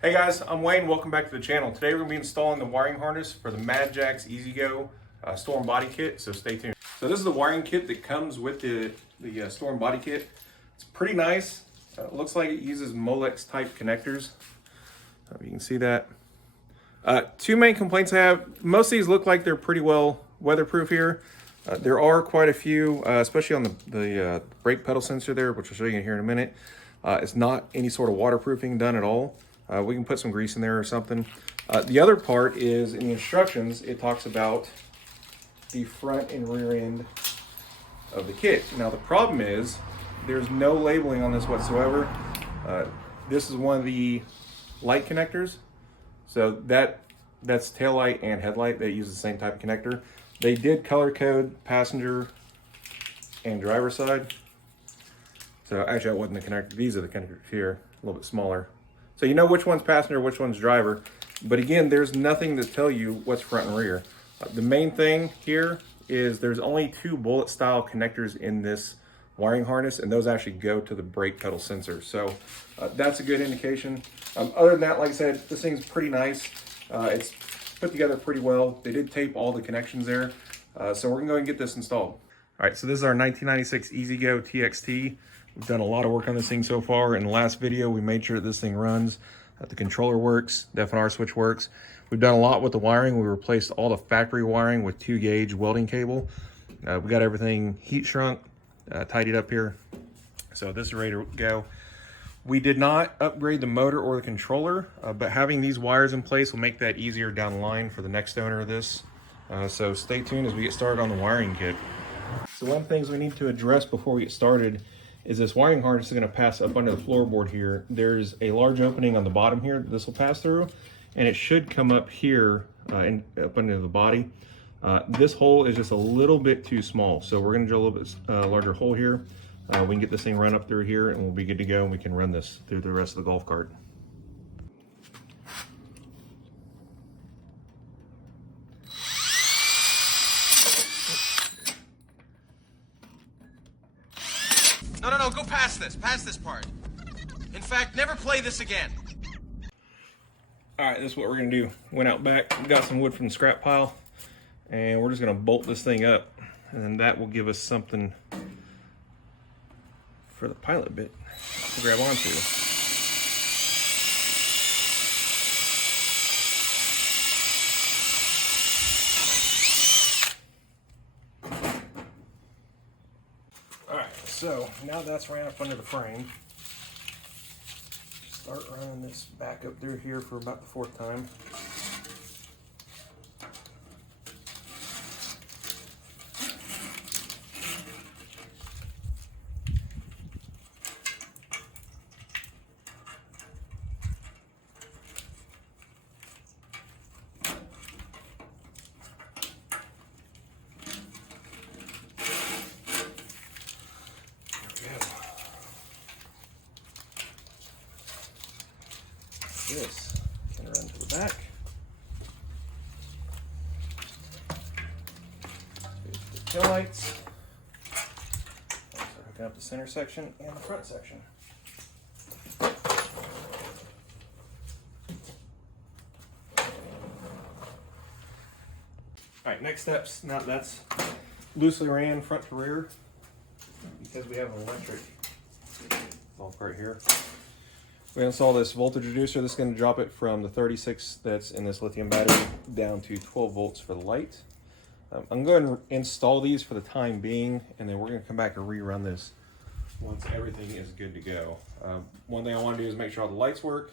Hey guys, I'm Wayne. Welcome back to the channel. Today we're going to be installing the wiring harness for the MadJax EasyGo Storm Body Kit, so stay tuned. So this is the wiring kit that comes with the Storm Body Kit. It's pretty nice. It looks like it uses Molex type connectors. You can see that. Two main complaints I have. Most of these look like they're pretty well weatherproof here. There are quite a few, especially on the brake pedal sensor there, which I'll show you here in a minute. It's not any sort of waterproofing done at all. We can put some grease in there or something. The other part is in the instructions, it talks about the front and rear end of the kit. Now the problem is there's no labeling on this whatsoever. This is one of the light connectors. So that's tail light and headlight. They use the same type of connector. They did color code passenger and driver side. So actually that wasn't the connector. These are the connectors here, a little bit smaller. So you know which one's passenger, which one's driver. But again, there's nothing to tell you what's front and rear. The main thing here is there's only two bullet style connectors in this wiring harness, and those actually go to the brake pedal sensor. So that's a good indication. Other than that, like I said, this thing's pretty nice. It's put together pretty well. They did tape all the connections there. So we're gonna go ahead and get this installed. All right, so this is our 1996 EasyGo TXT. We've done a lot of work on this thing so far. In the last video, we made sure that this thing runs, that the controller works, the F&R switch works. We've done a lot with the wiring. We replaced all the factory wiring with 2-gauge welding cable. We got everything heat shrunk, tidied up here. So this is ready to go. We did not upgrade the motor or the controller, but having these wires in place will make that easier down the line for the next owner of this. So stay tuned as we get started on the wiring kit. So one of the things we need to address before we get started is this wiring harness is going to pass up under the floorboard here. There's a large opening on the bottom here that this will pass through, and it should come up here up under the body. This hole is just a little bit too small, so we're going to drill a little bit larger hole here. We can get this thing run up through here and we'll be good to go, and we can run this through the rest of the golf cart. No, go past this part. In fact, never play this again. All right, this is what we're gonna do. Went out back, got some wood from the scrap pile, and we're just gonna bolt this thing up, and then that will give us something for the pilot bit to grab onto. So now that's ran up under the frame, start running this back up through here for about the 4th time. This can run to the back. Here's the tail lights. Start hooking up the center section and the front section. All right, next steps. Now that's loosely ran front to rear because we have an electric golf cart here. We install this voltage reducer. This is going to drop it from the 36 that's in this lithium battery down to 12 volts for the light. I'm going to install these for the time being, and then we're going to come back and rerun this once everything is good to go. One thing I want to do is make sure all the lights work,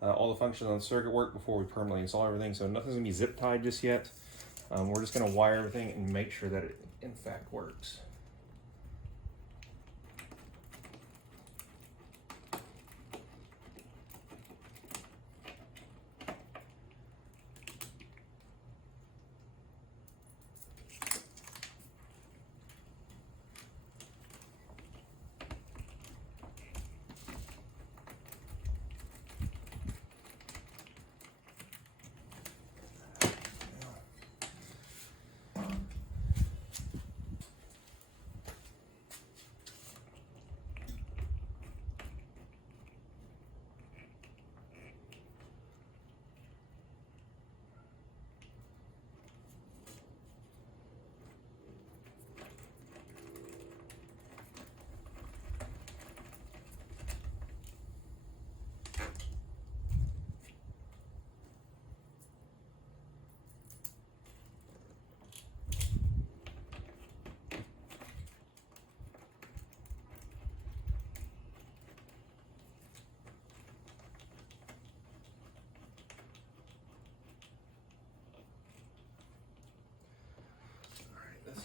all the functions on the circuit work before we permanently install everything, so nothing's going to be zip tied just yet. We're just going to wire everything and make sure that it in fact works.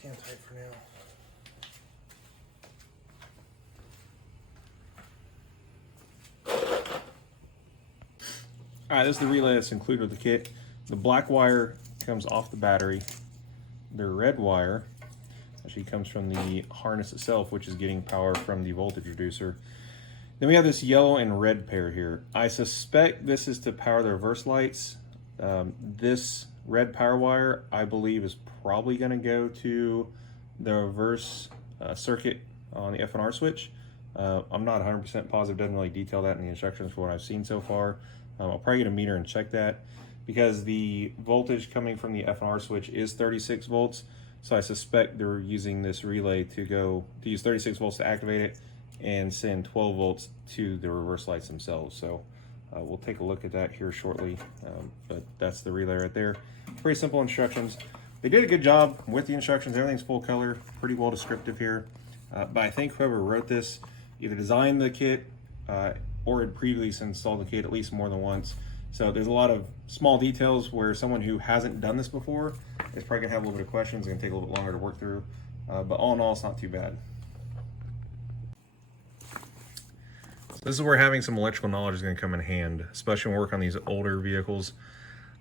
Stand tight for now. All right, this is the relay that's included with the kit. The black wire comes off the battery. The red wire actually comes from the harness itself, which is getting power from the voltage reducer. Then we have this yellow and red pair here. I suspect this is to power the reverse lights. This red power wire, I believe, is probably going to go to the reverse circuit on the F&R switch. I'm not 100% positive, doesn't really detail that in the instructions for what I've seen so far. I'll probably get a meter and check that, because the voltage coming from the F&R switch is 36 volts. So I suspect they're using this relay to use 36 volts to activate it and send 12 volts to the reverse lights themselves. So we'll take a look at that here shortly, but that's the relay right there. Pretty simple instructions. They did a good job with the instructions. Everything's full color, pretty well descriptive here. But I think whoever wrote this either designed the kit or had previously installed the kit at least more than once. So there's a lot of small details where someone who hasn't done this before is probably gonna have a little bit of questions. It's gonna take a little bit longer to work through, but all in all, it's not too bad. So this is where having some electrical knowledge is gonna come in hand, especially when we work on these older vehicles.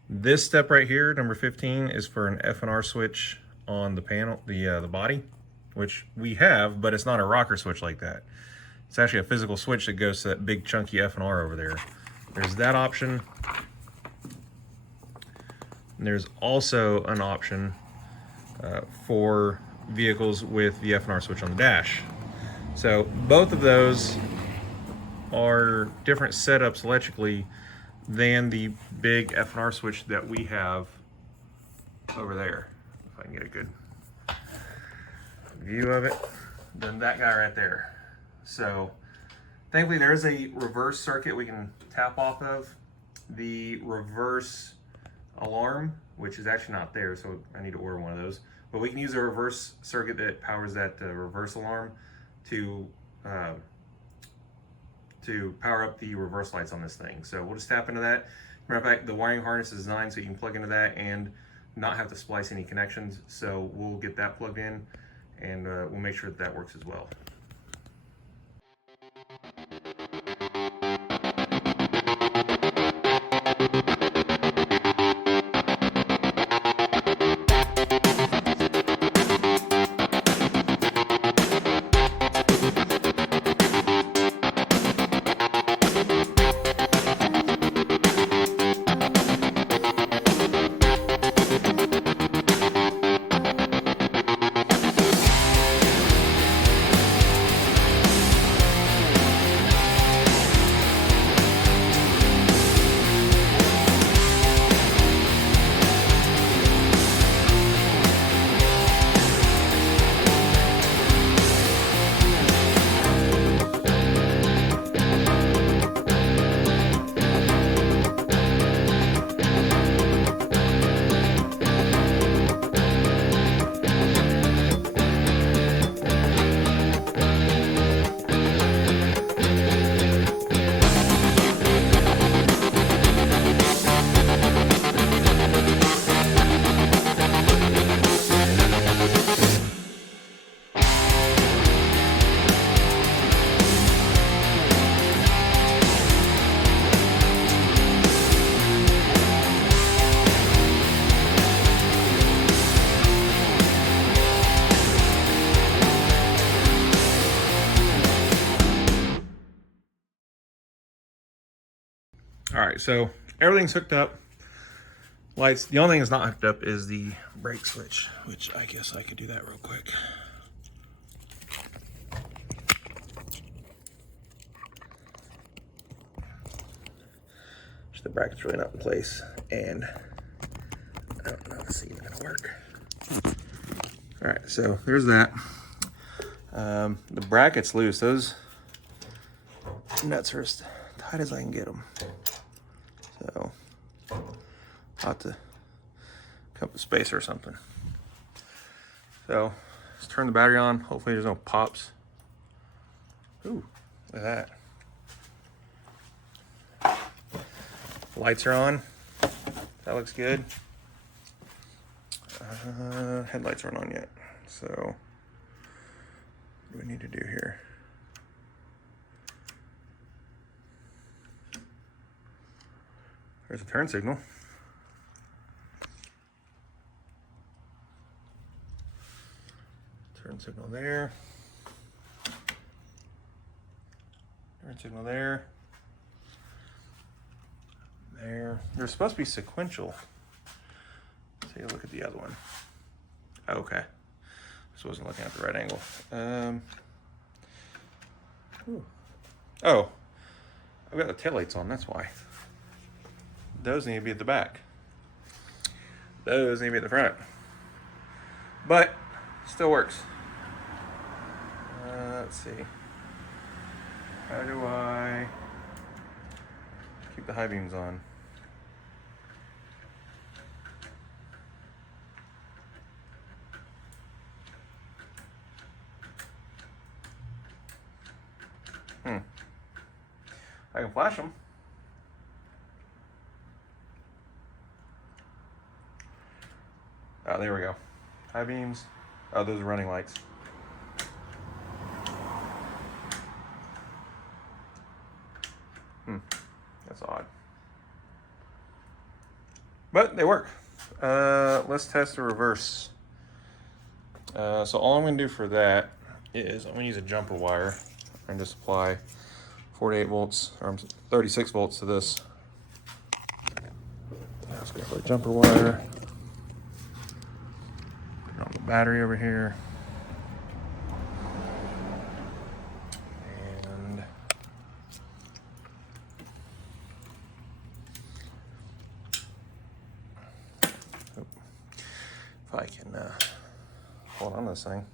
This step right here, number 15, is for an F&R switch on the panel, the body, which we have, but it's not a rocker switch like that. It's actually a physical switch that goes to that big chunky F&R over there. There's that option. And there's also an option for vehicles with the F&R switch on the dash. So both of those are different setups electrically than the big F&R switch that we have over there. If I can get a good view of it, then that guy right there. So thankfully there is a reverse circuit we can tap off of. The reverse alarm, which is actually not there, so I need to order one of those. But we can use a reverse circuit that powers that reverse alarm to power up the reverse lights on this thing. So we'll just tap into that. Matter of fact, the wiring harness is designed so you can plug into that and not have to splice any connections. So we'll get that plugged in, and we'll make sure that that works as well. All right, so everything's hooked up. Lights, the only thing that's not hooked up is the brake switch, which I guess I could do that real quick. The bracket's really not in place, and I don't know if it's even gonna work. All right, so there's that. The bracket's loose. Those nuts are as tight as I can get them. So I'll have to come up with space or something. So let's turn the battery on. Hopefully there's no pops. Ooh, look at that. Lights are on. That looks good. Headlights aren't on yet. So what do we need to do here? There's a turn signal. Turn signal there. Turn signal there. There. They're supposed to be sequential. Let's take a look at the other one. Oh, okay. Just wasn't looking at the right angle. Oh, I've got the taillights on, that's why. Those need to be at the back. Those need to be at the front. But, still works. Let's see. How do I keep the high beams on? I can flash them. Oh, there we go. High beams. Oh, those are running lights. That's odd. But they work. Let's test the reverse. So all I'm going to do for that is I'm going to use a jumper wire and just apply 48 volts, or 36 volts to this. Just going to put a jumper wire. Put on the battery over here. And if I can hold on to this thing.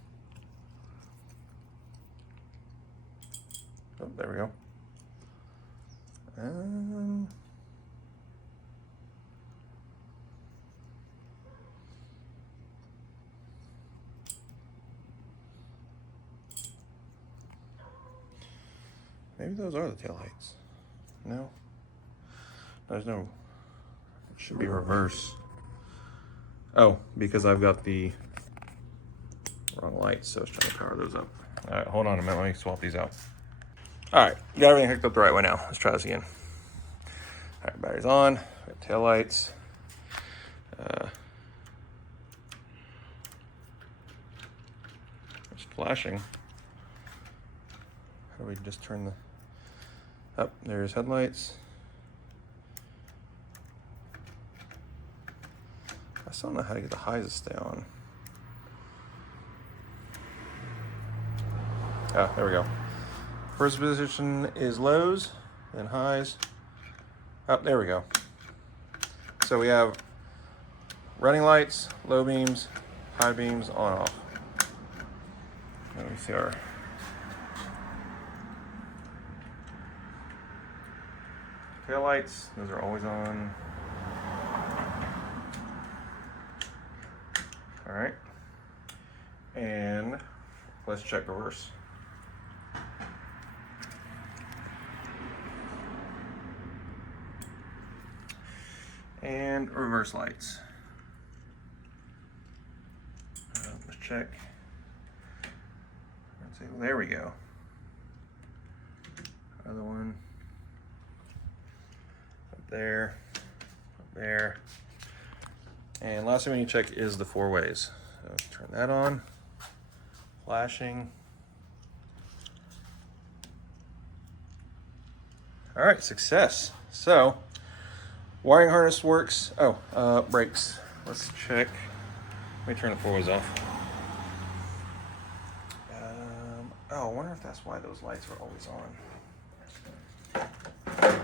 Oh, there we go. Maybe those are the taillights. No. There's no. It should be reverse. Oh, because I've got the wrong lights, so I was trying to power those up. All right, hold on a minute. Let me swap these out. All right, got everything hooked up the right way now. Let's try this again. All right, battery's on. We got tail lights. It's flashing. How do we just turn the... Up, there's headlights. I still don't know how to get the highs to stay on. Ah, there we go. First position is lows, then highs. Up, there we go. So we have running lights, low beams, high beams, on off. Let me see our tail lights. Those are always on. All right. And let's check reverse. And reverse lights. Let's check. Let's see. There we go. Other one. Up there. Up there. And last thing we need to check is the four ways. So turn that on. Flashing. All right, success. So, wiring harness works. Oh, brakes. Let's check. Let me turn the four ways off. Oh, I wonder if that's why those lights are always on. I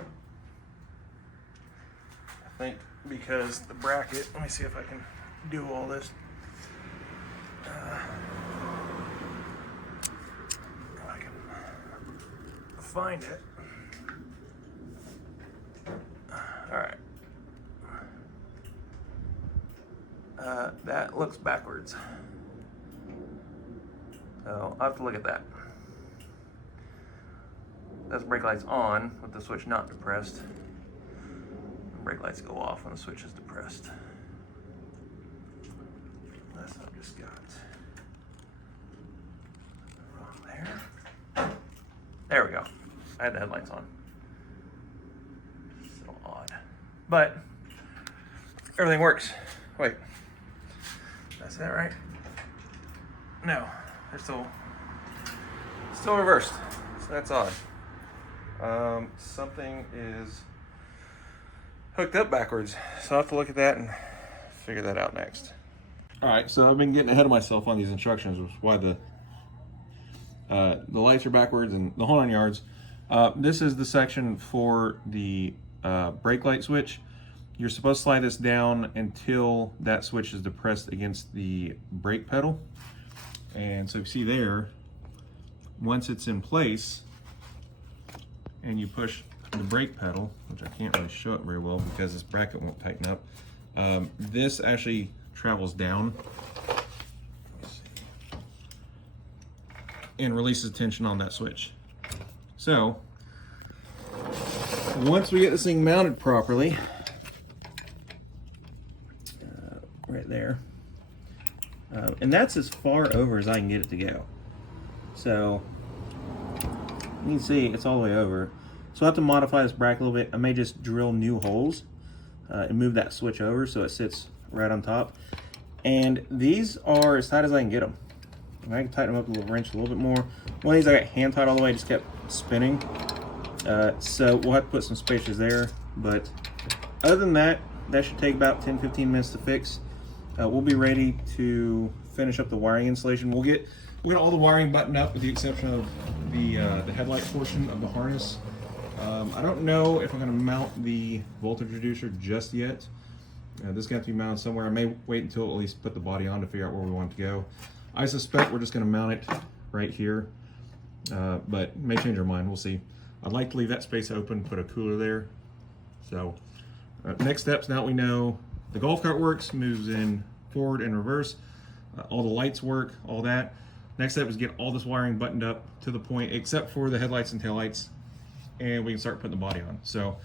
think because the bracket, let me see if I can do all this. If I can find it. All right. That looks backwards. So I'll have to look at that. That's brake lights on with the switch not depressed. Brake lights go off when the switch is depressed. That's what I've just got. here. There we go. I had the headlights on. It's a little odd, but everything works. Wait, that's that right? No, they're still reversed. So that's odd. Something is hooked up backwards, so I'll have to look at that and figure that out next. All right, so I've been getting ahead of myself on these instructions, which is why the lights are backwards and the whole 9 yards. This is the section for the brake light switch. You're supposed to slide this down until that switch is depressed against the brake pedal. And so you see there, once it's in place and you push the brake pedal, which I can't really show it very well because this bracket won't tighten up, this actually travels down and releases tension on that switch. So once we get this thing mounted properly, right there, and that's as far over as I can get it to go. So you can see it's all the way over. So I have to modify this bracket a little bit. I may just drill new holes and move that switch over so it sits right on top. And these are as tight as I can get them. And I can tighten them up a little wrench a little bit more. One of these I got hand tight all the way, just kept spinning. So we'll have to put some spacers there. But other than that, that should take about 10-15 minutes to fix. We'll be ready to finish up the wiring installation. We'll get all the wiring buttoned up with the exception of the headlight portion of the harness. I don't know if I'm going to mount the voltage reducer just yet. This is going to have to be mounted somewhere. I may wait until at least put the body on to figure out where we want it to go. I suspect we're just going to mount it right here, but may change our mind. We'll see. I'd like to leave that space open, put a cooler there. So next steps, now we know the golf cart works, moves in forward and reverse. All the lights work, all that. Next step is get all this wiring buttoned up to the point, except for the headlights and taillights, and we can start putting the body on. So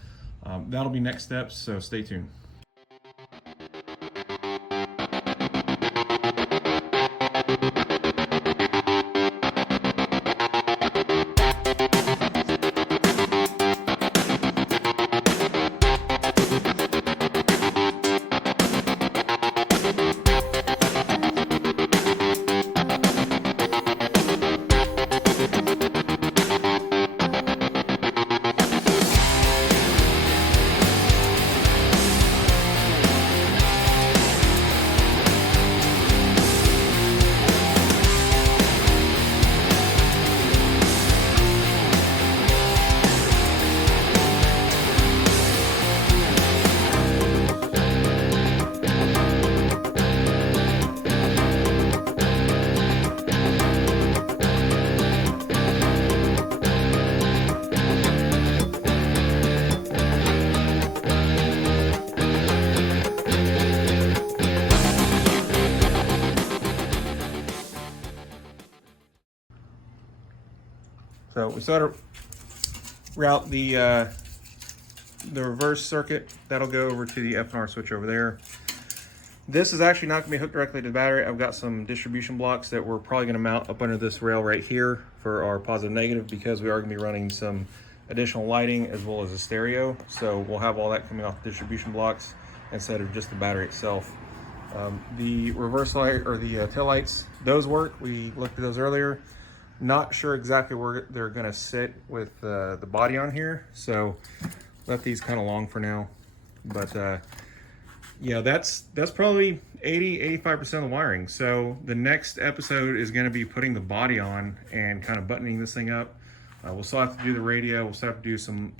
that'll be next steps, so stay tuned. So we started route the reverse circuit. That'll go over to the F&R switch over there. This is actually not going to be hooked directly to the battery. I've got some distribution blocks that we're probably going to mount up under this rail right here for our positive negative, because we are going to be running some additional lighting as well as a stereo. So we'll have all that coming off the distribution blocks instead of just the battery itself. The reverse light or the tail lights, those work. We looked at those earlier. Not sure exactly where they're going to sit with the body on here, so left these kind of long for now. But yeah, that's probably 80-85% of the wiring. So the next episode is going to be putting the body on and kind of buttoning this thing up. We'll still have to do the radio. We'll still have to do some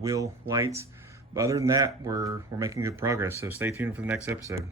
wheel lights. But other than that, we're making good progress. So stay tuned for the next episode.